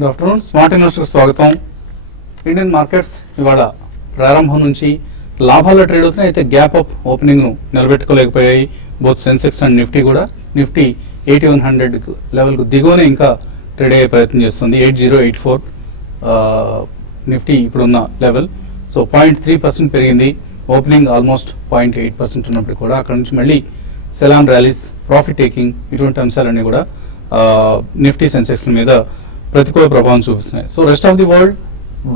Good afternoon. Smart investor స్వాగతం. Indian markets ఇవాళ ప్రారంభం నుంచి లాభాల్లో ట్రేడ్ అవుతున్నాయి. అయితే గ్యాప్ అప్ ఓపెనింగ్ను నిలబెట్టుకోలేకపోయాయి. బోత్ సెన్సెక్స్ అండ్ నిఫ్టీ కూడా. నిఫ్టీ 8100 లెవెల్కు దిగువనే ఇంకా ట్రేడ్ అయ్యే ప్రయత్నం చేస్తుంది. 8084 నిఫ్టీ ఇప్పుడున్న లెవెల్. సో 0.3% పెరిగింది. ఓపెనింగ్ ఆల్మోస్ట్ 0.8% ఉన్నప్పుడు కూడా అక్కడ నుంచి మళ్ళీ సెలాన్ ర్యాలీస్, ప్రాఫిట్ టేకింగ్ ఇటువంటి అంశాలన్నీ కూడా నిఫ్టీ సెన్సెక్స్ మీద ప్రతికూల ప్రభావం చూపిస్తున్నాయి. So rest of the world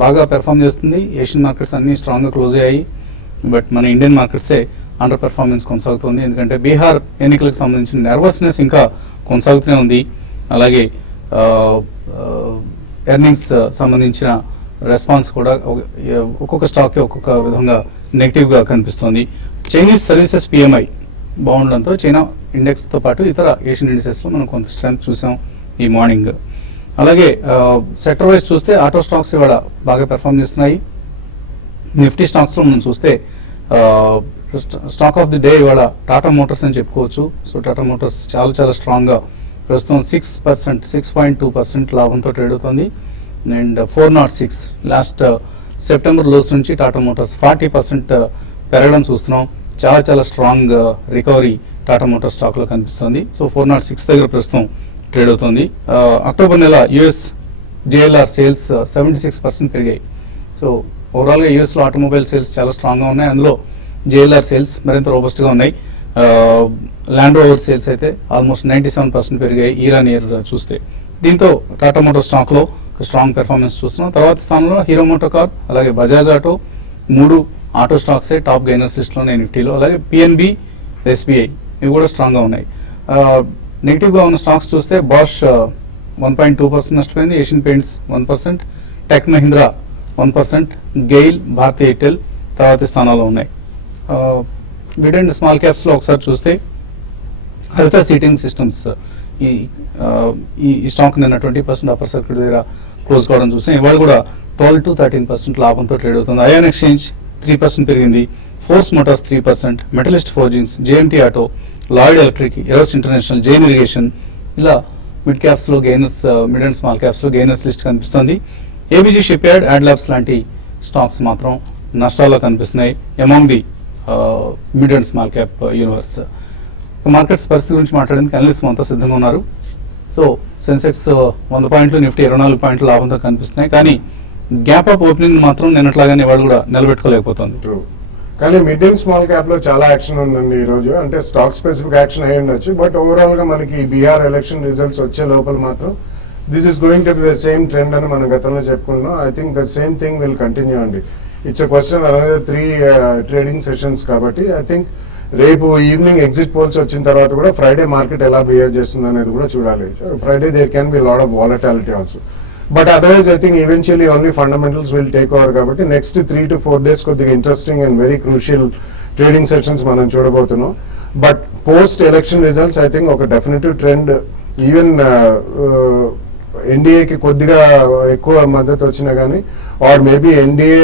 బాగా పెర్ఫామ్ చేస్తుంది. ఏషియన్ మార్కెట్స్ అన్నీ స్ట్రాంగ్గా క్లోజ్ అయ్యాయి. బట్ మన ఇండియన్ మార్కెట్సే అండర్ పెర్ఫార్మెన్స్ కొనసాగుతుంది. ఎందుకంటే బీహార్ ఎన్నికలకు సంబంధించిన నర్వస్నెస్ ఇంకా కొనసాగుతూనే ఉంది. అలాగే ఎర్నింగ్స్ సంబంధించిన రెస్పాన్స్ కూడా ఒక్కొక్క స్టాక్కి ఒక్కొక్క విధంగా నెగిటివ్గా కనిపిస్తుంది. చైనీస్ సర్వీసెస్ పిఎంఐ బాగుండడంతో చైనా ఇండెక్స్తో పాటు ఇతర ఏషియన్ ఇండెక్సెస్లో మనం కొంత స్ట్రెంత్ చూసాం ఈ మార్నింగ్. అలాగే సెక్టర్ వైజ్ చూస్తే ఆటో స్టాక్స్ ఇవాళ బాగా పెర్ఫామ్ చేస్తున్నాయి. నిఫ్టీ స్టాక్స్లో మనం చూస్తే స్టాక్ ఆఫ్ ది డే ఇవాళ టాటా మోటార్స్ అని చెప్పుకోవచ్చు. సో టాటా మోటార్స్ చాలా స్ట్రాంగ్గా ప్రస్తుతం 6.2% లాభంతో ట్రేడ్ అవుతుంది. అండ్ 406 లాస్ట్ సెప్టెంబర్ లోస్ నుంచి టాటా మోటార్స్ 40% పెరగడం చూస్తున్నాం. చాలా స్ట్రాంగ్ రికవరీ టాటా మోటార్స్ స్టాక్లో కనిపిస్తుంది. సో 406 దగ్గర ప్రస్తుతం ట్రేడ్ అవుతుంది. అక్టోబర్ నెల యుఎస్ జేఎల్ఆర్ సేల్స్ 76% పెరిగాయి. సో ఓవరాల్గా యూఎస్లో ఆటోమొబైల్ సేల్స్ చాలా స్ట్రాంగ్గా ఉన్నాయి. అందులో జేఎల్ఆర్ సేల్స్ మరింత రోబస్ట్గా ఉన్నాయి. ల్యాండ్ రోవర్ సేల్స్ అయితే ఆల్మోస్ట్ 97% పెరిగాయి ఇయర్ ఇయర్ చూస్తే. దీంతో టాటా మోటార్ స్టాక్లో ఒక స్ట్రాంగ్ పెర్ఫార్మెన్స్ చూస్తున్నాం. తర్వాత స్థానంలో హీరో మోటో కార్, అలాగే బజాజ్ ఆటో, 3 ఆటో స్టాక్సే టాప్ గైనర్స్ లిస్ట్లో నిఫ్టీలో. అలాగే పిఎన్బి, ఎస్బీఐ ఇవి కూడా స్ట్రాంగ్గా ఉన్నాయి. నెగిటివ్గా ఉన్న స్టాక్స్ చూస్తే బాష్ 1.2% నష్టపోయింది. ఏషియన్ పెయింట్స్ 1%, టెక్ మహీంద్రా 1%, గెయిల్, భారతీ ఎయిర్టెల్ తర్వాతి స్థానాల్లో ఉన్నాయి. మిడ్ అండ్ స్మాల్ క్యాప్స్లో ఒకసారి చూస్తే హరిత సీటింగ్ సిస్టమ్స్ ఈ స్టాక్ నిన్న 20% అప్పర్ సర్క్యూట్ దగ్గర క్లోజ్ కావడం చూస్తే ఇవాళ కూడా 12 to 13% లాభంతో ట్రేడ్ అవుతుంది. అయాన్ ఎక్స్చేంజ్ 3% పెరిగింది. Force Motors 3%, Metalyst Forgings, JMT auto, Lloyd Electric, Eros International, Jain irrigation ఇలా మిడ్ క్యాప్స్లో గెయినర్స్, మిడ్ అండ్ స్మాల్ క్యాప్స్లో గెయినర్స్ లిస్ట్ కనిపిస్తుంది. ABG shipyard, Adlabs లాంటి స్టాక్స్ మాత్రం నష్టాల్లో కనిపిస్తున్నాయి among the mid and small cap universe. Markets పరిస్థితి గురించి మాట్లాడేందుకు అనలిస్ట్ అంతా సిద్ధంగా ఉన్నారు. సో సెన్సెక్స్ 100 పాయింట్లు, నిఫ్టీ 24 పాయింట్లు లాభంతో కనిపిస్తున్నాయి. కానీ గ్యాప్ అప్ ఓపెనింగ్ మాత్రం నిన్నట్లాగానే వాళ్ళు కూడా నిలబెట్టుకోలేకపోతుంది. కానీ మిడ్ అండ్ స్మాల్ క్యాప్ లో చాలా యాక్షన్ ఉందండి ఈ రోజు. అంటే స్టాక్ స్పెసిఫిక్ యాక్షన్ అయి ఉండొచ్చు, బట్ ఓవరాల్ గా మనకి బీహార్ ఎలక్షన్ రిజల్ట్స్ వచ్చే లోపల మాత్రం this is going to be the same trend అని మనం గతంలో చెప్పుకున్నాం. I think the same thing will continue అండి. ఇట్స్ ఎ క్వశ్చన్ అనేది 3 ట్రేడింగ్ సెషన్స్ కాబట్టి ఐ థింక్ రేపు ఈవినింగ్ ఎగ్జిట్ పోల్స్ వచ్చిన తర్వాత కూడా ఫ్రైడే మార్కెట్ ఎలా బిహేవ్ చేస్తుంది అనేది కూడా చూడాలి. Friday there can be lot of volatility also, but otherwise I think eventually only fundamentals will take over. కాబట్టి నెక్స్ట్ 3 to 4 days కొద్దిగా interesting and very crucial trading sessions మనం చూడబోతున్నాం. But post election results I think ఒక definitive trend. Even ఎన్డీఏకి కొద్దిగా ఎక్కువ మద్దతు వచ్చినా కానీ or maybe NDA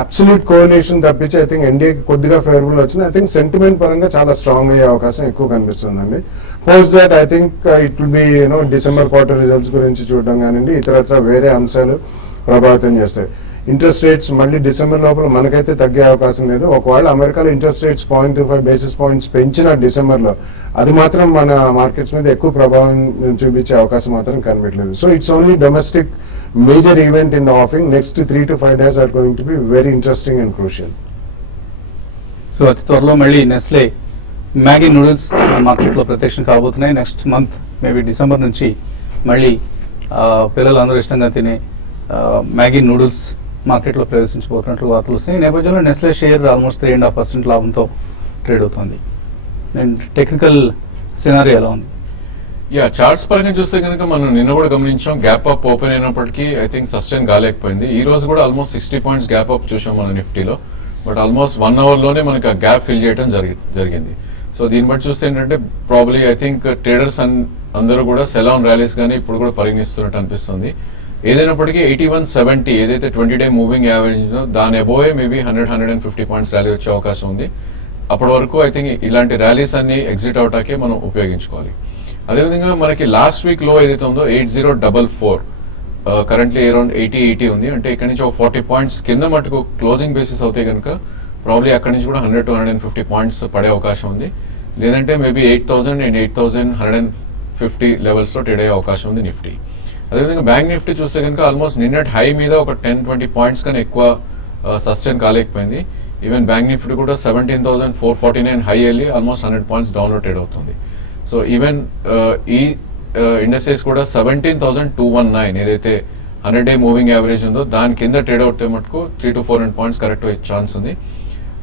absolute coalition తప్పించి ఐ థింక్ ఎన్డీఏకి కొద్దిగా ఫేవరబుల్ వచ్చినా ఐ థింక్ సెంటిమెంట్ పరంగా చాలా స్ట్రాంగ్ అయ్యే అవకాశం ఎక్కువ కనిపిస్తుందండి. Post that I think it will be December quarter results గురించి చూడడం కానివ్వండి, ఇతరత్ర వేరే అంశాలు ప్రభావితం చేస్తాయి. ఇంట్రెస్ట్ రేట్స్ మళ్ళీ డిసెంబర్ లోపల మనకైతే తగ్గే అవకాశం లేదు. ఒకవేళ అమెరికాలో ఇంట్రెస్ట్ రేట్స్ 0.25 basis points పెంచిన డిసెంబర్లో అది మాత్రం మన మార్కెట్స్ మీద ఎక్కువ ప్రభావం చూపించే అవకాశం మాత్రం కనిపించలేదు. So it's only domestic major event in the offing. Next 3 to 5 days are going to be very interesting and crucial. So అతి త్వరలో మళ్ళీ నెస్లే మ్యాగీ నూడిల్స్ మార్కెట్లో ప్రత్యక్షం కాబోతున్నాయి. నెక్స్ట్ మంత్ మేబీ డిసెంబర్ నుంచి మళ్ళీ పిల్లలందరూ ఇష్టంగా తినే మ్యాగీ నూడిల్స్ మార్కెట్లో ప్రవేశించబోతున్నట్లు వార్తలు వస్తున్నాయి. ఈ నేపథ్యంలో నెస్లే షేర్ ఆల్మోస్ట్ 3.5% లాభంతో ట్రేడ్ అవుతుంది. అండ్ టెక్నికల్ సినారీ ఎలా ఉంది? చార్ట్స్ పరంగా చూస్తే కనుక మనం నిన్న కూడా గమనించాం, గ్యాప్ అప్ ఓపెన్ అయినప్పటికీ ఐ థింక్ సస్టైన్ కాలేకపోయింది. ఈ రోజు కూడా ఆల్మోస్ట్ 60 points గ్యాప్ అప్ చూసాం మన నిఫ్టీలో. బట్ ఆల్మోస్ట్ 1 hourలోనే మనకి ఆ గ్యాప్ ఫిల్ చేయడం జరిగింది. సో దీన్ని బట్టి చూస్తే ఏంటంటే ప్రాబ్లీ ఐ థింక్ ట్రేడర్స్ అందరూ కూడా సెలాన్ ర్యాలీస్ కానీ ఇప్పుడు కూడా పరిగణిస్తున్నట్టు అనిపిస్తుంది. ఏదైనప్పటికీ 8170 ఏదైతే 20-day మూవింగ్ యావరేజ్ దాని అబోవే మేబీ 100-150 points ర్యాలీ వచ్చే అవకాశం ఉంది. అప్పటి వరకు ఐ థింక్ ఇలాంటి ర్యాలీస్ అన్ని ఎగ్జిట్ అవటాకే మనం ఉపయోగించుకోవాలి. అదేవిధంగా మనకి లాస్ట్ వీక్ లో ఏదైతే ఉందో 8044 కరెంట్లీ అరౌండ్ 80 ఉంది. అంటే ఇక్కడ నుంచి ఒక 40 పాయింట్స్ కింద మటుకు క్లోజింగ్ బేసిస్ అవుతే కనుక ప్రాబ్లీ అక్కడ నుంచి కూడా 100 to 150 పాయింట్స్ పడే అవకాశం ఉంది. లేదంటే మేబీ 8,000 and 8,150 లెవెల్స్లో ట్రేడ్ అయ్యే అవకాశం ఉంది నిఫ్టీ. అదేవిధంగా బ్యాంక్ నిఫ్టీ చూస్తే కనుక ఆల్మోస్ట్ నిన్నటి హై మీద ఒక 10-20 పాయింట్స్ కన్నా ఎక్కువ సస్టైన్ కాలేకపోయింది. ఈవెన్ బ్యాంక్ నిఫ్టీ కూడా 17,449 హై వెళ్ళి ఆల్మోస్ట్ 100 పాయింట్స్ డౌన్లో ట్రేడ్ అవుతుంది. సో ఈవెన్ ఈ ఇండస్ట్రీస్ కూడా 17,219 ఏదైతే 100-day మూవింగ్ యావరేజ్ ఉందో దాని కింద ట్రేడ్ అవుతే మటుకు 300-400 పాయింట్స్ కరెక్ట్ అయ్యే ఛాన్స్ ఉంది.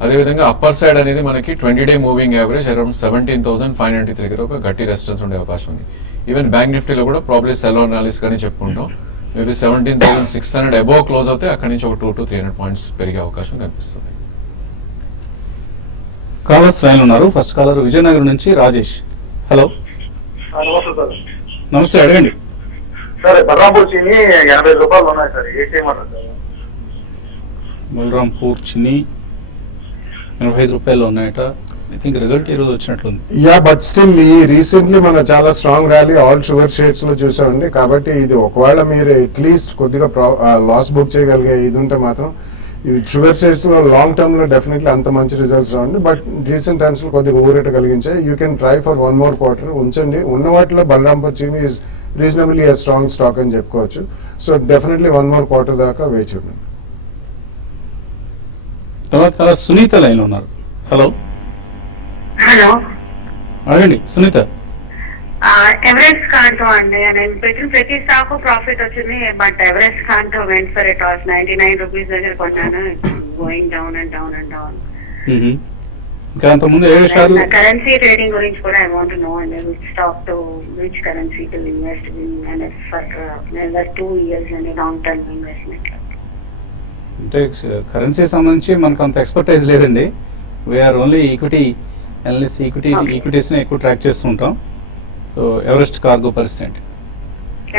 అదేవిధంగా అప్పర్ సైడ్ అనేది మనకి 20-day మూవింగ్ యావరేజ్ అరౌండ్ 17,593 దగ్గర ఒక గట్టి రెసిస్టెన్స్ ఉండే అవకాశం ఉంది. ఈవెన్ బ్యాంక్ నిఫ్టీలో కూడా ప్రాబ్లీ సెల్ అనాలిసిస్ కానీ చెప్పుకుంటాం. మేబీ 17,600 అబోవ్ క్లోజ్ అవుతే అక్కడి నుంచి ఒక 200-300 పాయింట్స్ పెరిగే అవకాశం కనిపిస్తుంది. కాలర్స్ లైన్ ఉన్నారు. ఫస్ట్ కాలర్ విజయనగరం నుంచి రాజేష్. హలో, నమస్తే సార్. నమస్తే, అడగండి. సార్ బలరాంపూర్ చీని 80 రూపాయలు ఉన్నాయి సార్, ఏ చేయమంటారు సార్? బలరాంపూర్ చిన్ని 85 రూపాయలు ఉన్నాయట. ఐ థింక్ రిజల్ట్ ఈరోజు వచ్చినట్లుంది. యా, బట్ స్టిల్ ఈ రీసెంట్లీ మన చాలా strong rally all sugar shades లో చూసామండి. కాబట్టి ఇది ఒకవేళ మీరు అట్లీస్ట్ కొద్దిగా లాస్ బుక్ చేయగలిగే ఇది ఉంటే మాత్రం ఈ షుగర్ షేడ్స్ లో లాంగ్ టర్మ్ లో డెఫినెట్లీ అంత మంచి రిజల్ట్స్ రావండి. బట్ రీసెంట్ టైమ్స్ లో కొద్దిగా ఊరేట కలిగించాయి. You can try for 1 more quarter ఉంచండి. ఉన్న వాటిలో Balrampur Chini is reasonably a strong stock అని చెప్పుకోవచ్చు. సో డెఫినెట్లీ 1 more quarter దాకా వేచి ఉండండి. తర్వాత కాలర్ సునీత లైన్ ఉన్నారు. హలో, హలో, అడగండి సునీత. ఎవరెస్ట్ కాంటో అండి. నేను పెట్టిన ప్రతి స్టాక్ ప్రాఫిట్ వచ్చింది. But Everest Kanto went for it also 99 rupees దగ్గర కొన్నాను. Going down and down and down. ఇంకా అంతకుముందు 7 సార్లు కరెన్సీ ట్రేడింగ్ గురించి కూడా ఐ వాంట్ నో అండి. Which stock to which currency to invest in and for 2 years అండి, లాంగ్ టర్మ్ ఇన్వెస్ట్మెంట్. అంటే కరెన్సీ సంబంధించి మనకు అంత ఎక్స్పర్టైజ్ లేదండి. We're only equity analyst. ఈక్విటీస్ని ఎక్కువ ట్రాక్ చేస్తూ ఉంటాం. సో ఎవరెస్ట్ కార్గో పరిస్థితి,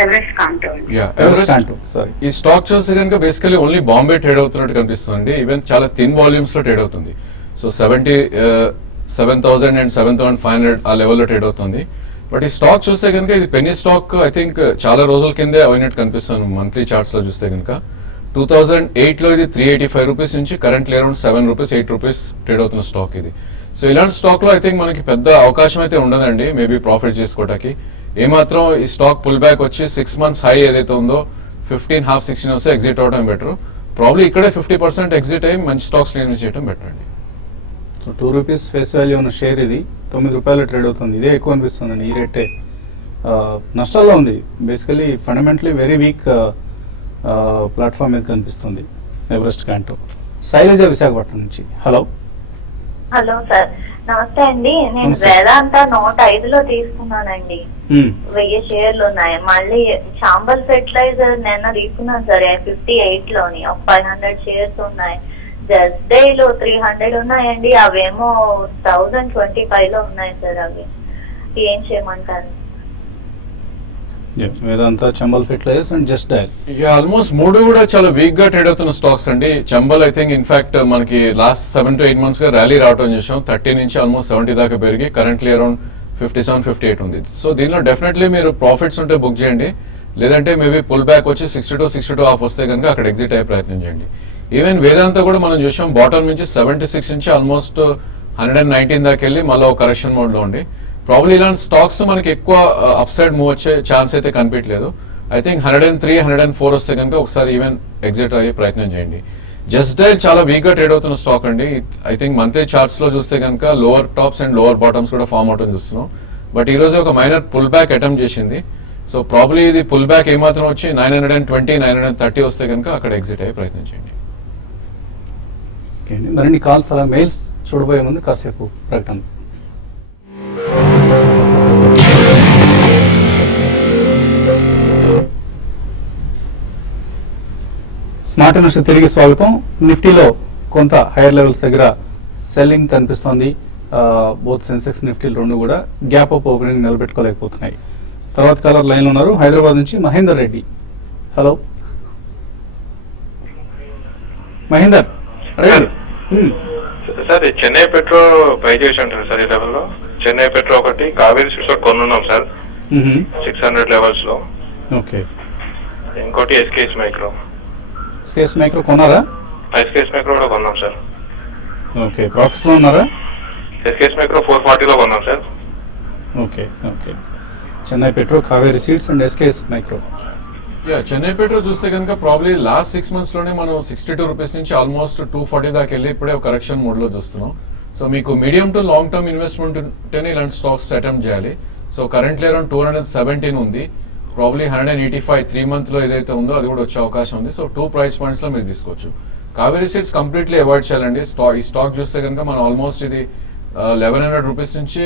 ఎవరెస్ట్ కాంటో అండి. Everest Kanto, sorry. ఈ స్టాక్ చూస్తే కనుక బేసికలీ ఓన్లీ బాంబే ట్రేడ్ అవుతున్నట్టు కనిపిస్తుంది. ఈవెన్ చాలా థిన్ వాల్యూమ్స్ లో ట్రేడ్ అవుతుంది. సో 77,000 and 7,500 ఆ లెవెల్లో ట్రేడ్ అవుతుంది. బట్ ఈ స్టాక్ చూస్తే కనుక ఇది పెన్నీ స్టాక్ ఐ థింక్ చాలా రోజుల కిందే అయినట్టు కనిపిస్తుంది. మంత్లీ చార్ట్స్ లో చూస్తే కనుక 2008 లో ఇది 385 రూపీస్ నుంచి currently around 7 rupees 8 rupees trade అవుతున్న స్టాక్ ఇది. సో ఇలాంటి స్టాక్ లో ఐ థింక్ మనకి పెద్ద అవకాశం అయితే ఉండదండి మేబీ ప్రాఫిట్ చేసుకోవడానికి. ఏమాత్రం ఈ స్టాక్ పుల్ బ్యాక్ వచ్చి 6 months హై ఏదైతే ఉందో 15.5-16 వస్తే ఎగ్జిట్ అవడం బెటర్. ప్రాబ్లీ ఇక్కడే 50% ఎగ్జిట్ అయ్యి మంచి స్టాక్స్ ఇన్వెస్ట్ చేయడం బెటర్ అండి. సో 2 రూపీస్ ఫేస్ వాల్యూ ఉన్న షేర్ ఇది 9 రూపాయలు ట్రేడ్ అవుతుంది. ఇదే ఎక్కువ అనిపిస్తుంది. ఈ రేటే నష్టాల్లో ఉంది. Basically fundamentally very weak platform మీద కనిపిస్తుంది ఎవరెస్ట్ కాంటో. శైలజ విశాఖపట్నం నుంచి. హలో, హలో సార్, నమస్తే అండి. నేను నమస్తే. వేదాంత 105లో తీసుకున్నానండి. 1000 షేర్లు ఉన్నాయి. మళ్ళీ చాంబల్ ఫెర్టిలైజర్ నిన్న తీసుకున్నాను సార్ 58 లోని. ఒక 500 షేర్స్ ఉన్నాయి. జస్ట్ డే లో 300 ఉన్నాయండి. అవేమో 1025 లో ఉన్నాయి సార్. అవి ఏం చేయమంటారు? Vedanta, Chambal fertilisers and just dial. Almost 3 కూడా చాలా వీక్ గా ట్రేడ్ అవుతున్న స్టాక్స్ అండి. చంబల్ ఐ థింక్ ఇన్ఫాక్ట్ మనకి లాస్ట్ 7 to 8 months గా ర్యాలీ రావడం చూసాం. 30 నుంచి ఆల్మోస్ట్ 70 దాకా పెరిగి కరెంట్లీ అరౌండ్ 57-58 ఉంది. సో దీనిలో డెఫినెట్లీ మీరు ప్రాఫిట్స్ ఉంటే బుక్ చేయండి. లేదంటే మేబీ పుల్ బ్యాక్ వచ్చి 62 ఆఫ్ వస్తే కనుక అక్కడ ఎగ్జిట్ అయ్యే ప్రయత్నం చేయండి. ఈవెన్ వేదాంత కూడా మనం చూసాం బాటమ్ నుంచి 76 నుంచి ఆల్మోస్ట్ 119 దాకా వెళ్ళి మళ్ళీ ఒక కరెక్షన్ మోడ్ లో ఉండి ప్రాబ్లీ ఇలాంటి స్టాక్స్ మనకి ఎక్కువ అప్ సైడ్ మూవ్ వచ్చే ఛాన్స్ అయితే కనిపించలేదు. ఐ థింక్ 103, 104 వస్తే కనుక ఒకసారి ఈవెన్ ఎగ్జిట్ అయ్యే ప్రయత్నం చేయండి. జస్ట్ డైల్ చాలా వీక్ గా ట్రేడ్ అవుతున్న స్టాక్ అండి. ఐ థింక్ మంత్లీ చార్ట్స్ లో చూస్తే కనుక lower tops and lower bottoms కూడా ఫామ్ అవటం చూస్తున్నాం. బట్ ఈ రోజు ఒక మైనర్ పుల్ బ్యాక్ అటెంప్ట్ చేసింది. సో ప్రాబ్లీ ఇది పుల్ బ్యాక్ ఏమాత్రం వచ్చి 920, 930 వస్తే కనుక అక్కడ ఎగ్జిట్ అయ్యే ప్రయత్నం చేయండి. మరిన్ని కాల్స్ అలా మెయిల్స్ చూడబోయే ముందు కాసేపు ప్రకటన. స్మార్ట్ న్యూస్ తిరిగి స్వాగతం. నిఫ్టీలో కొంత హైయర్ లెవెల్స్ దగ్గర సెల్లింగ్ కనిపిస్తోంది. బోత్ సెన్సెక్స్ నిఫ్టీలు రెండు కూడా గ్యాప్ అప్ ఓపెనింగ్ నిలబెట్టుకోలేకపోతున్నాయి. తర్వాత కాలర్ లైన్ ఉన్నారు హైదరాబాద్ నుంచి మహేందర్ రెడ్డి. హలో మహేందర్, అడగండి. సార్ చెన్నై పెట్రో బై చేసి ఉంటారు సార్ ఈ లెవెల్లో. చెన్నై పెట్రో ఒకటి, కావేరీ సీడ్స్ కొనున్నాం సార్ 600 లెవెల్స్ లో. ఓకే, ఇంకోటి ఎస్కేఎస్ మైక్రో. ఎస్కేఎస్ మైక్రో కొన్నారా? ఎస్కేఎస్ మైక్రో కూడా కొన్నాం సార్. ఓకే, ప్రాఫిట్స్లో ఉన్నారా? ఎస్కేఎస్ మైక్రో 440లో కొన్నాం sir. Okay okay. Chennai Petro, Kaveri Seeds and SKS micro. Yeah, Chennai Petro చూస్తే కనుక ప్రాబ్లీ లాస్ట్ 6 months లోనే మనం 62 రూపీస్ నుంచి ఆల్మోస్ట్ 240 దాకా వెళ్ళి ఇప్పుడే ఒక కరెక్షన్ మోడ్లో చూస్తున్నాం. సో మీకు medium to long term investment ఉంటేనే ఇలాంటి స్టాక్స్ అటెంప్ట్ చేయాలి. సో కరెంట్లీ అరౌండ్ 217 ఉంది, ప్రాబ్లీ 185 3 months లో ఏదైతే ఉందో అది కూడా వచ్చే అవకాశం ఉంది. సో 2 price points లో మీరు తీసుకోవచ్చు. కావేరీ సీడ్స్ కంప్లీట్లీ అవాయిడ్ చేయాలండి. ఈ స్టాక్ చూస్తే కనుక మనం ఆల్మోస్ట్ ఇది 1100 రూపీస్ నుంచి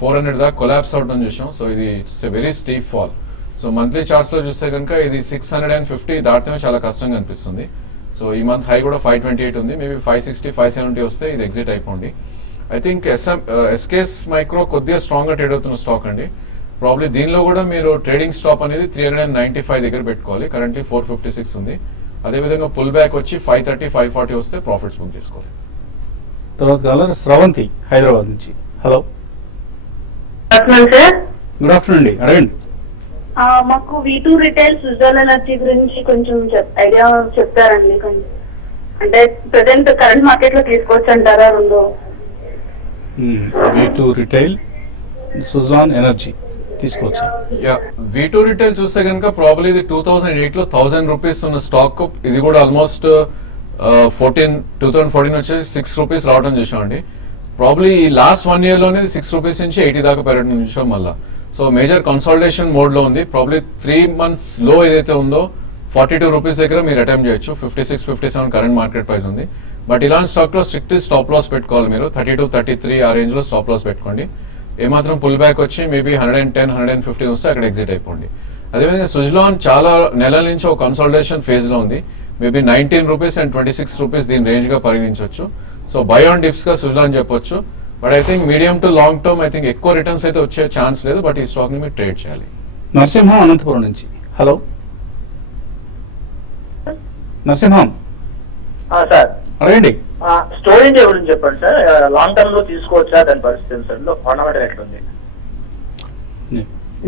400 దాకా కొలాప్స్ అవడం చూసాం. సో ఇది it's a very steep fall. So monthly charts లో చూస్తే కనుక ఇది 650 దాటితే చాలా కష్టంగా అనిపిస్తుంది. సో ఈ మంత్ హై కూడా 528 ఉంది, మేబీ 560 570 వస్తే ఇది ఎగ్జిట్ అయిపోండి. ఐ థింక్ ఎస్కేఎస్ మైక్రో కొద్దిగా స్ట్రాంగ్ గా ట్రేడ్ అవుతున్న స్టాక్ అండి. ప్రాబ్లీ దీనిలో కూడా మీరు ట్రేడింగ్ స్టాప్ అనేది 395 దగ్గర పెట్టుకోవాలి. కరెంట్లీ 456 ఉంది. అదేవిధంగా పుల్ బ్యాక్ వచ్చి 530 540 వస్తే ప్రాఫిట్స్ బుక్ చేసుకోవాలి. తర్వాత కాలర్ శ్రవంతి హైదరాబాద్ నుంచి. Hello, sir. గుడ్ ఆఫ్టర్నూన్ అండి, అడగండి. మాకు V2 రిటైల్ సుజాల్ ఎనర్జీ గురించి కొంచెం ఐడియా చెప్తారండి. కొంచెం అంటే ప్రెసెంట్ కరెంట్ మార్కెట్ లో తీసుకోవచ్చు అంటారా? రెండు V2 రిటైల్, సుజాన్ ఎనర్జీ తీసుకోవచ్చు. యా, V2 రిటైల్ చూస్తే కనుక ప్రాబ్లీ ఇది 2008 లో 1000 రూపీస్ ఉన్న స్టాక్. ఇది కూడా ఆల్మోస్ట్ 2014 వచ్చేసి 6 రూపీస్ రావడం చూసామండి. ప్రాబ్లీ ఈ లాస్ట్ 1 year లోనే 6 రూపీస్ నుంచి 80 దాకా పెరగడం చూసాం మళ్ళా. సో మేజర్ కన్సాలిడేషన్ మోడ్ లో ఉంది. ప్రాబ్లీ 3 months లో ఏదైతే ఉందో 42 రూపీస్ దగ్గర మీరు అటెంప్ట్ చేయొచ్చు. 56 57 కరెంట్ మార్కెట్ ప్రైస్ ఉంది. బట్ ఇలాంటి స్టాక్ లో స్ట్రిక్ట్లీ స్టాప్ లాస్ పెట్టుకోవాలి మీరు. 32 33 ఆ రేంజ్ లో స్టాప్ లాస్ పెట్టుకోండి. ఏమాత్రం పుల్ బ్యాక్ వచ్చి మేబీ 110 115 వస్తే అక్కడ ఎగ్జిట్ అయిపోండి. అదేవిధంగా సుజలాన్ చాలా నెలల నుంచి ఒక కన్సాలిడేషన్ ఫేజ్ లో ఉంది. మేబీ 19 రూపీస్ అండ్ 26 రూపీస్ దీని రేంజ్ గా పరిగణించవచ్చు. సో బై ఆన్ డిప్స్ గా సుజలాన్ చెప్పొచ్చు. But I think medium to long term I think ఎక్కువ రిటర్న్స్ అయితే వచ్చే ఛాన్స్ లేదు. బట్ ఈ స్టాక్ ని మీరు ట్రేడ్ చేయాలి. నరసింహం అనంతపురం నుంచి. హలో నరసింహం, సార్, అడగండి. స్టోరేజ్ గురించి చెప్పండి సార్. లాంగ్ టర్మ్ లో తీసుకోవచ్చా? దాని పరిస్థితి సార్ ఫండమెంటల్ ఎట్లుంది?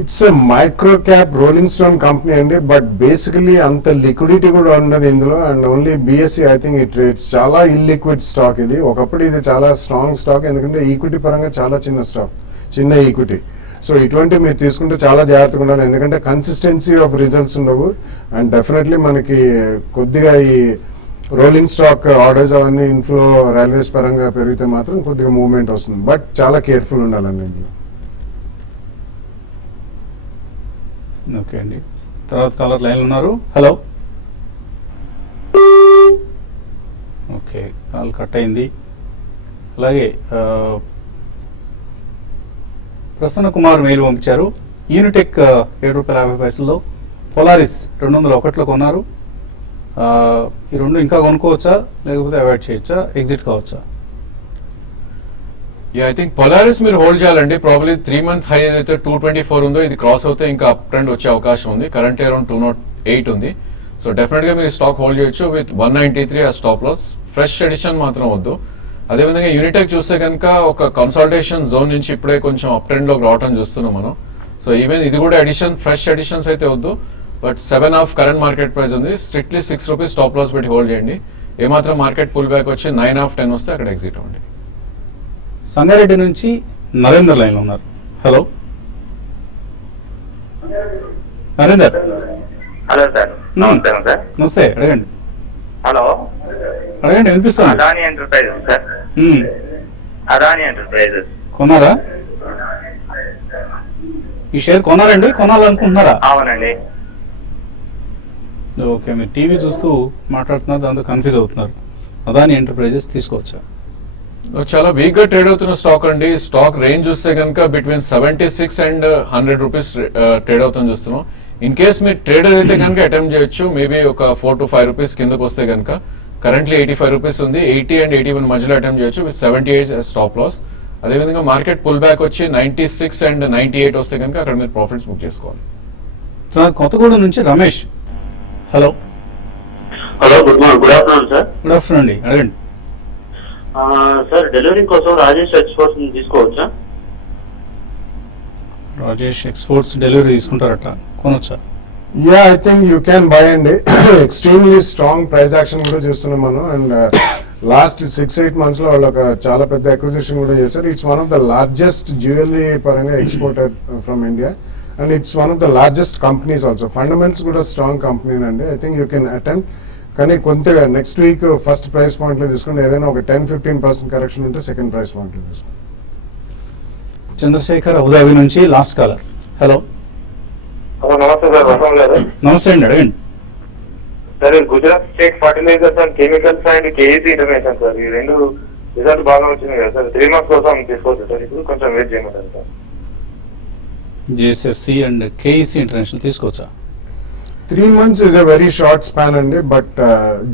It's micro cap rolling stone company అండి, బట్ బేసికలీ అంత లిక్విడిటీ కూడా ఉండదు ఇందులో. And only BSc I think it trades. చాలా ఇల్లిక్విడ్ స్టాక్ ఇది. ఒకప్పుడు ఇది చాలా స్ట్రాంగ్ స్టాక్, ఎందుకంటే ఈక్విటీ పరంగా చాలా చిన్న స్టాక్, చిన్న ఈక్విటీ. సో ఇటువంటి మీరు తీసుకుంటే చాలా జాగ్రత్తగా ఉండాలి, ఎందుకంటే కన్సిస్టెన్సీ ఆఫ్ రిజల్ట్స్ ఉండవు. అండ్ డెఫినెట్లీ మనకి కొద్దిగా ఈ రోలింగ్ స్టాక్ ఆర్డర్స్ అవన్నీ ఇన్ఫ్లో రైల్వేస్ పరంగా పెరిగితే మాత్రం కొద్దిగా మూవ్మెంట్ వస్తుంది. బట్ చాలా కేర్ఫుల్ ఉండాలండి ఇందులో. ఓకే అండి. తర్వాత కాలర్ లైన్ ఉన్నారు. హలో, ఓకే, కాల్ కట్ అయింది. అలాగే ప్రసన్న కుమార్ మెయిల్ పంపించారు. యూనిటెక్ 7 రూపాయల 50 పైసల్లో, పొలారిస్ 201లో కొన్నారు. ఈ రెండు ఇంకా కొనుక్కోవచ్చా లేకపోతే అవాయిడ్ చేయొచ్చా, ఎగ్జిట్ కావచ్చా? ఐ థింక్ పొలారిస్ మీరు హోల్డ్ చేయాలండి. ప్రాబ్లీ 3 month హై ఏదైతే 224 ఉందో ఇది క్రాస్ అవుతే ఇంకా అప్ ట్రెండ్ వచ్చే అవకాశం ఉంది. కరెంట్ అరౌండ్ 208 ఉంది. సో డెఫినెట్ గా మీరు స్టాక్ హోల్డ్ చేయొచ్చు విత్ 193 ఆ స్టాప్ లాస్. ఫ్రెష్ ఎడిషన్ మాత్రం వద్దు. అదేవిధంగా యూనిటెక్ చూస్తే కనుక ఒక కన్సాలిడేషన్ జోన్ నుంచి ఇప్పుడే కొంచెం అప్ ట్రెండ్ లోకి రావడం చూస్తున్నాం మనం. సో ఈవెన్ ఇది కూడా ఎడిషన్, ఫ్రెష్ ఎడిషన్స్ అయితే వద్దు. బట్ 7.5 కరెంట్ మార్కెట్ ప్రైస్ ఉంది. స్ట్రిక్ట్లీ 6 రూపీస్ స్టాప్ లాస్ పెట్టి హోల్డ్ చేయండి. ఏమాత్రం మార్కెట్ పుల్ బ్యాక్ వచ్చి 9.5 10 వస్తే అక్కడ ఎగ్జిట్ అవ్వండి. సంగారెడ్డి నుంచి నరేందర్ లైన్ లో ఉన్నారు. హలో నరేందర్. హలో సార్, నమస్కారం సార్. నమస్తే, అడగండి. హలో, అడగండి, వినిపిస్తుంది. Adani enterprises sir. Adani enterprises కొన్నారా? ఈ షేర్ కొన్నారండి, కొనాలనుకుంటున్నారా? అవునండి. ఓకే, మీరు టీవీ చూస్తూ మాట్లాడుతున్నారు, దాంతో కన్ఫ్యూజ్ అవుతున్నారు. అదాని ఎంటర్ప్రైజెస్ తీసుకోవచ్చా? చాలా వీక్ గా ట్రేడ్ అవుతున్న స్టాక్ అండి. స్టాక్ రేంజ్ చూస్తే కనుక బిట్వీన్ 76 and 100 రూపీస్ ట్రేడ్ అవుతుంది చూస్తున్నాం. ఇన్ కేస్ మీరు ట్రేడర్ అయితే కనుక అటెంప్ట్ చేయొచ్చు. మేబీ ఒక 4 to 5 రూపీస్ కిందకు వస్తే కనుక కరెంట్లీ 85 రూపీస్ ఉంది. 80 and 81 మధ్యలో అటెంప్ట్ చేయొచ్చు విత్ 78 స్టాప్ లాస్. అదేవిధంగా మార్కెట్ పుల్ బ్యాక్ వచ్చి 96 and 98 వస్తే కనుక అక్కడ మీరు ప్రాఫిట్స్ బుక్ చేసుకోవాలి. కొత్తగూడెం నుంచి Ramesh. Hello. Hello, good afternoon sir. Good afternoon అండి, అడగండి. సార్, డెలివరీ కోసం రాజేష్ ఎక్స్పోర్ట్స్ తీసుకోవచ్చా? రాజేష్ ఎక్స్పోర్ట్స్ డెలివరీ తీసుకుంటారట, కొనొచ్చా? Yeah I think you can buy అండి. ఎక్స్ట్రీమ్లీ స్ట్రాంగ్ ప్రైస్ యాక్షన్ కూడా చూస్తున్నాం మనం. అండ్ లాస్ట్ 6-8 months లో వాళ్ళు ఒక చాలా పెద్ద అక్విజిషన్ కూడా చేశారు. It's one of the largest jewellery పరంగా exporter from India and it's one of the largest companies also. Fundamentals కూడా స్ట్రాంగ్ కంపెనీ అండి. I think you can attend. కానీ కొంతగా నెక్స్ట్ వీక్ ఫస్ట్ ప్రైస్ పాయింట్లో తీసుకుంటే ఏదైనా ఒక 10-15% కరెక్షన్ ఉంటే సెకండ్ ప్రైస్ పాయింట్లో తీసుకుంటాం. చంద్రశేఖర్ అబుదాబి నుంచి లాస్ట్ కాలర్. హలో నమస్తే సార్, వసంత్ గారు. నమస్తే అండి, అడగండి. Sir Gujarat State Fertilizers and Chemicals and KEC International sir, ఈ రెండు రిజల్ట్ బాగా వచ్చింది కదా సార్. 3 months కోసం తీసుకోవచ్చు సార్. ఇప్పుడు కొంచెం వెయిట్ చేయమంటారు sir. GSFC and KEC International తీసుకోవచ్చా? 3 months is a very short span అండి. But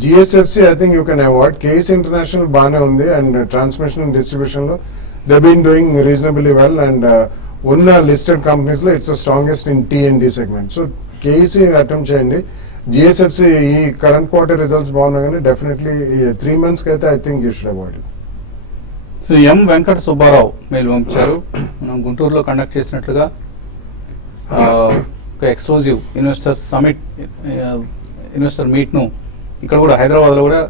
GSFC I think you can avoid. KS International బాగానే ఉంది అండ్ ట్రాన్స్మిషన్ అండ్ డిస్ట్రిబ్యూషన్ లో they been doing reasonably well and ఉన్న లిస్టెడ్ కంపెనీస్ లో it's the strongest in T&D segment. So KEC attempt చేయండి. GSFC ఈ current quarter results బాగున్నాయి కానీ definitely 3 months కి అయితే I think you should avoid. So M Venkata Subbarao mail పంపించారు. మనం గుంటూరులో కండక్ట్ చేసినట్లుగా ఒక ఎక్స్క్లూజివ్ ఇన్వెస్టర్ సమిట్, ఇన్వెస్టర్ మీట్ను ఇక్కడ కూడా హైదరాబాద్లో కూడా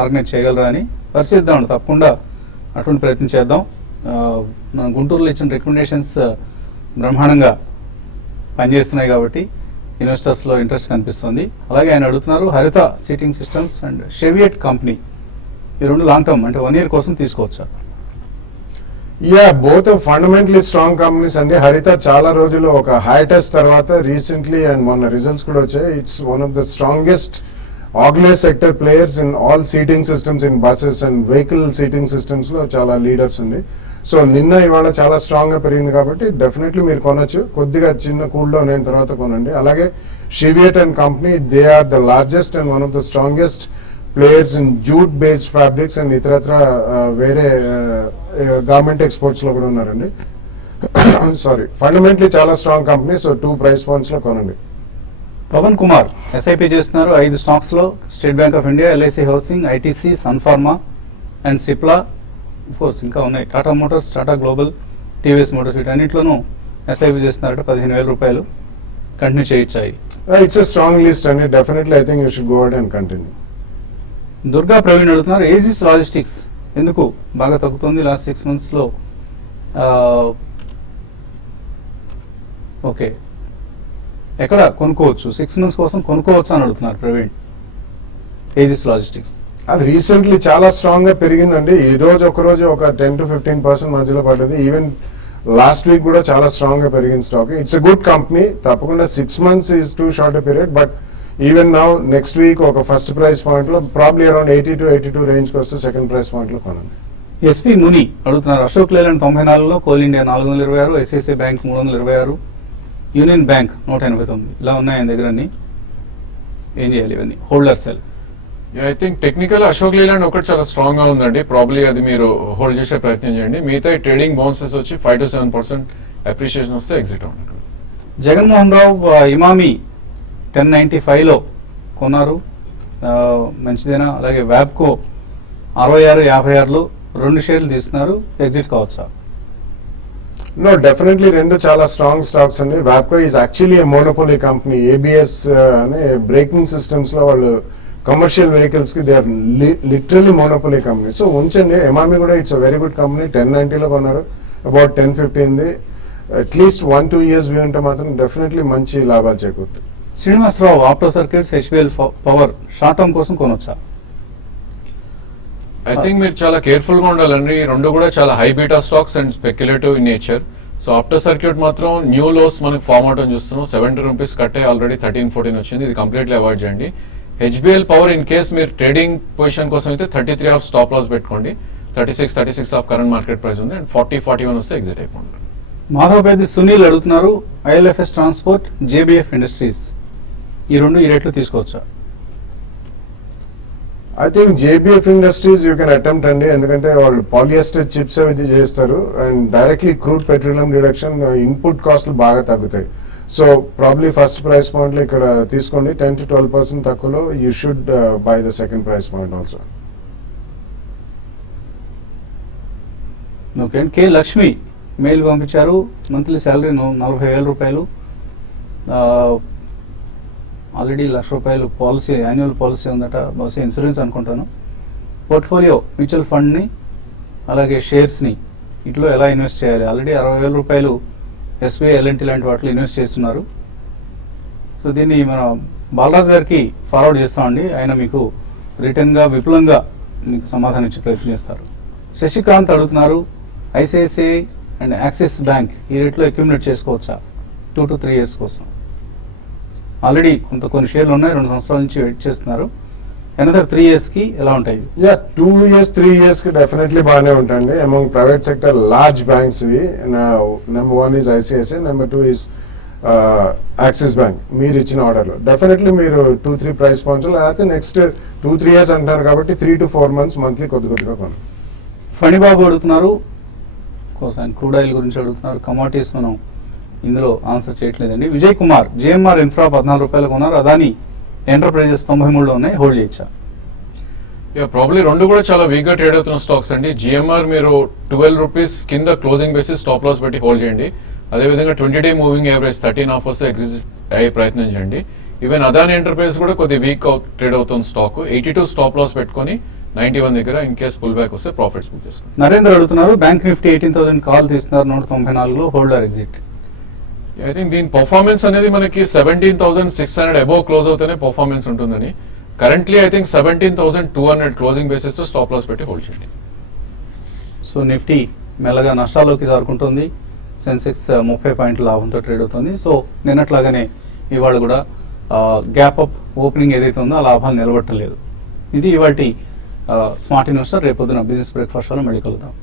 ఆర్గనైజ్ చేయగలరా అని పరిశీలిద్దాం. తప్పకుండా అటువంటి ప్రయత్నం చేద్దాం. మన గుంటూరులో ఇచ్చిన రికమెండేషన్స్ బ్రహ్మాండంగా పనిచేస్తున్నాయి కాబట్టి ఇన్వెస్టర్స్లో ఇంట్రెస్ట్ కనిపిస్తుంది. అలాగే ఆయన అడుగుతున్నారు హరిత సీటింగ్ సిస్టమ్స్ అండ్ షెవియట్ కంపెనీ, ఈ రెండు లాంగ్ టర్మ్ అంటే 1 year కోసం తీసుకోవచ్చా? Yeah both fundamentally strong companies అండి. హరిత చాలా రోజులు ఒక హైటెస్ తర్వాత రీసెంట్లీ అండ్ మొన్న రిజల్ట్స్ కూడా వచ్చాయి. It's one of the strongest organise sector players in all seating systems in buses and vehicle seating systems లో చాలా లీడర్స్ ఉంది. సో నిన్న ఇవాళ చాలా స్ట్రాంగ్ గా పెరిగింది కాబట్టి డెఫినెట్లీ మీరు కొనొచ్చు. కొద్దిగా చిన్న కూల్ డౌన్ అయిన తర్వాత కొనండి. అలాగే Cheviot and company, they are the largest and one of the strongest players in jute based fabrics and ఇతరత్ర వేరే గవర్నమెంట్ ఎక్స్పోర్ట్స్ లో కూడా ఉన్నారండి. సారీ, ఫండమెంటలీ చాలా strong company. So 2 price points లో కొనండి. పవన్ కుమార్ ఎస్ఐపి చేస్తున్నారు 5 stocks లో. State Bank of India, LIC housing, ITC, Sun Pharma and Cipla. Course ఇంకా ఉన్నాయి Tata Motors, Tata Global, TVS Motors, వీటన్నిటిలోనూ ఎస్ఐపి చేస్తున్నారట. 15,000 రూపాయలు కంటిన్యూ చేయొచ్చాయి. ఇట్స్ ఎ స్ట్రాంగ్ లిస్ట్ అండి. Definitely I think you should go ahead and continue. Durga Praveen అడుగుతున్నారు ఏజిస్ లాజిస్టిక్స్ ఎందుకు బాగా తగ్గుతుంది లాస్ట్ 6 monthsలో? ఓకే, ఎక్కడ కొనుక్కోవచ్చు? 6 months కోసం కొనుక్కోవచ్చు అని అడుగుతున్నారు ప్రవీణ్. ఏజిస్ లాజిస్టిక్స్ అది రీసెంట్లీ చాలా స్ట్రాంగ్ గా పెరిగిందండి. ఈ రోజు ఒక 10-15% మధ్యలో పడ్డది. ఈవెన్ లాస్ట్ వీక్ కూడా చాలా స్ట్రాంగ్ గా పెరిగింది stock. It's a good company. తప్పకుండా 6 months is two short period. But even now next week ఒక ఫస్ట్ ప్రైస్ పాయింట్ లో ప్రాబ్లీ అరౌండ్ 80-82 రేంజ్ కి వస్తే సెకండ్ ప్రైస్ పాయింట్ లో కొనండి. ఎస్పీ ముని అడుగుతున్నారు అశోక్ లేలాండ్ 94లో, Coal India 426, ICICI bank 326, union bank 189. ఇలా ఉన్నాయి ఆయన దగ్గర అన్ని. ఏం చేయాలి ఇవన్నీ? Hold or sell. I think technical Ashok Leyland ఒకటి చాలా స్ట్రాంగ్ గా ఉందండి. ప్రాబ్లీ అది మీరు హోల్డ్ చేసే ప్రయత్నం చేయండి. మిగతా ట్రేడింగ్ బౌన్సెస్ వచ్చి 5-7% అప్రిషియేషన్ వస్తే ఎగ్జిట్ అవ్వండి. జగన్మోహన్ రావు ఇమామి 1095లో కొన్నారు, మంచిదేనా? అలాగే వ్యాప్కో 66-56లో 2 షేర్లు తీసుకున్నారు, ఎగ్జిట్ కావచ్చా? నో, డెఫినెట్లీ రెండు చాలా స్ట్రాంగ్ స్టాక్స్ అండి. Wabco is actually a monopoly company. ABS అనే బ్రేకింగ్ సిస్టమ్స్ లో వాళ్ళు కమర్షియల్ వెహికల్స్ కి they are literally monopoly company. So ఉంచండి. ఎమామి కూడా it's a very good company. 1090లో కొన్నారు, అబౌట్ 1015. అట్లీస్ట్ 1-2 years వ్యూ ఉంటే మాత్రం డెఫినెట్లీ మంచి లాభాలు చేకూరుతాయి. Srinivasarao Opto Circuits, HBL power short term కోసం కొనొచ్చా? ఐ థింక్ మీరు చాలా కేర్ఫుల్ గా ఉండాలండి. ఈ రెండు కూడా చాలా high beta stocks and speculative in nature. So opto circuit మాత్రం న్యూ లోస్ మనకి ఫార్మ్ అవటం చూస్తున్నాం. 70 rupees కట్టే ఆల్రెడీ 13-14 వచ్చింది. ఇది కంప్లీట్లీ అవాయిడ్ చేయండి. HBL పవర్ ఇన్ కేస్ మీరు ట్రేడింగ్ పొజిషన్ కోసం అయితే 33 ఆఫ్ స్టాప్ లాస్ పెట్టుకోండి. 36 ఆఫ్ కరెంట్ మార్కెట్ ప్రైస్ ఉంది. అండ్ 40-41 వస్తే ఎగ్జిట్ అయిపోండి. మాధవపేది సునీల్ అడుగుతున్నారు ILFS ట్రాన్స్పోర్ట్, JBF ఇండస్ట్రీస్, ఈ రెండు ఈ రేట్లు తీసుకోవచ్చా? I think JBF industries you can attempt అండి. ఎందుకంటే వాళ్ళు పాలియస్టర్ చిప్స్ అవి చేస్తారు and directly crude petroleum deduction input కాస్ట్లు బాగా తగ్గుతాయి. So probably first price point లో ఇక్కడ తీసుకోండి. 10-12% తక్కువలో you should buy the second price point also. Okay. K Lakshmi mail పంపించారు. మంత్లీ శాలరీ 40,000 రూపాయలు, ఆల్రెడీ ₹1,00,000 పాలసీ, యాన్యువల్ పాలసీ ఉందట, బహుశా ఇన్సూరెన్స్ అనుకుంటాను. పోర్ట్ఫోలియో మ్యూచువల్ ఫండ్ని అలాగే షేర్స్ని ఇట్లో ఎలా ఇన్వెస్ట్ చేయాలి, ఆల్రెడీ ₹60,000 SBI LNT లాంటి వాటిలో ఇన్వెస్ట్ చేస్తున్నారు. సో దీన్ని మన బాలరాజ్ గారికి ఫార్వర్డ్ చేస్తామండి, ఆయన మీకు రిటర్న్గా విపులంగా మీకు సమాధానం ఇచ్చే ప్రయత్నం చేస్తారు. శశికాంత్ అడుగుతున్నారు, ICICI అండ్ యాక్సిస్ బ్యాంక్ ఈ రేట్లో అక్యుములేట్ చేసుకోవచ్చా 2 to 3 years కోసం? ఆల్రెడీ కొన్ని షేర్లు ఉన్నాయి, 2 సంవత్సరాల నుంచి వెయిట్ చేస్తున్నారు. అనదర్ 3 yearsకి ఎలా ఉంటాయి? 2 years 3 years కి డెఫినెట్లీ బాగానే ఉంటాయండి. Among private sector large banks we number 1 is ICICI, number 2 is Axis Bank. మీరు ఇచ్చిన ఆర్డర్లో డెఫినెట్లీ మీరు 2-3 ప్రైస్ పాయింట్స్, లేకపోతే నెక్స్ట్ 2-3 years అంటున్నారు కాబట్టి 3 to 4 months మంత్లీ కొద్దిగా కొను. ఫణిబాబు అడుగుతున్నారు, కోసం క్రూడ్ ఆయిల్ గురించి అడుగుతున్నారు. కమాడిటీస్ మనం ఇందులో ఆన్సర్ చేయట్లేదండి. విజయ్ కుమార్, GMR ఇన్ఫ్రా ₹14 కొన్నారు, అదాని ఎంటర్ప్రైజెస్ 93లో ఉన్నాయి, హోల్డ్ చేయొచ్చా? ప్రాబ్లీ రెండు కూడా చాలా వీక్గా ట్రేడ్ అవుతున్న స్టాక్స్ అండి. GMR మీరు ₹12 కింద క్లోజింగ్ బేసిస్ స్టాప్ లాస్ పెట్టి హోల్డ్ చేయండి. అదేవిధంగా 20-day మూవింగ్ యావరేజ్ 13 వస్తే ఎగ్జిట్ అయ్యే ప్రయత్నం చేయండి. ఈవెన్ అదాని ఎంటర్ప్రైజ్ కూడా కొద్దిగా వీక్ ట్రేడ్ అవుతున్న స్టాక్, 82 స్టాప్ లాస్ పెట్టుకొని 91 దగ్గర ఇన్ కేస్ పుల్ బ్యాక్ వస్తే ప్రాఫిట్స్ బుక్ చేసుకోండి. నరేంద్ర అడుగుతున్నారు, బ్యాంక్ నిఫ్టీ 18,000 కాల్ తీస్తున్నారు 194లో, hold or exit? I think దీని పర్ఫార్మెన్స్ అనేది మనకి 17,600 అబోవ్ క్లోజ్ అవుతేనే పర్ఫార్మెన్స్ ఉంటుందని. Currently I think 17,200 closing basis తో స్టాప్ లాస్ పెట్టి హోల్డ్ చేయండి. సో నిఫ్టీ మెల్లగా నష్టాల్లోకి జారుకుంటుంది, సెన్సెక్స్ 30 పాయింట్ల లాభంతో ట్రేడ్ అవుతుంది. సో నిన్నట్లాగానే ఇవాళ కూడా గ్యాప్ అప్ ఓపెనింగ్ ఏదైతే ఉందో ఆ లాభాలు నిలబట్టలేదు. ఇది ఇవాళ స్మార్ట్ ఇన్వెస్టర్. రేపొద్దున బిజినెస్ బ్రేక్ఫాస్ట్ లో మళ్ళీ కలుద్దాం.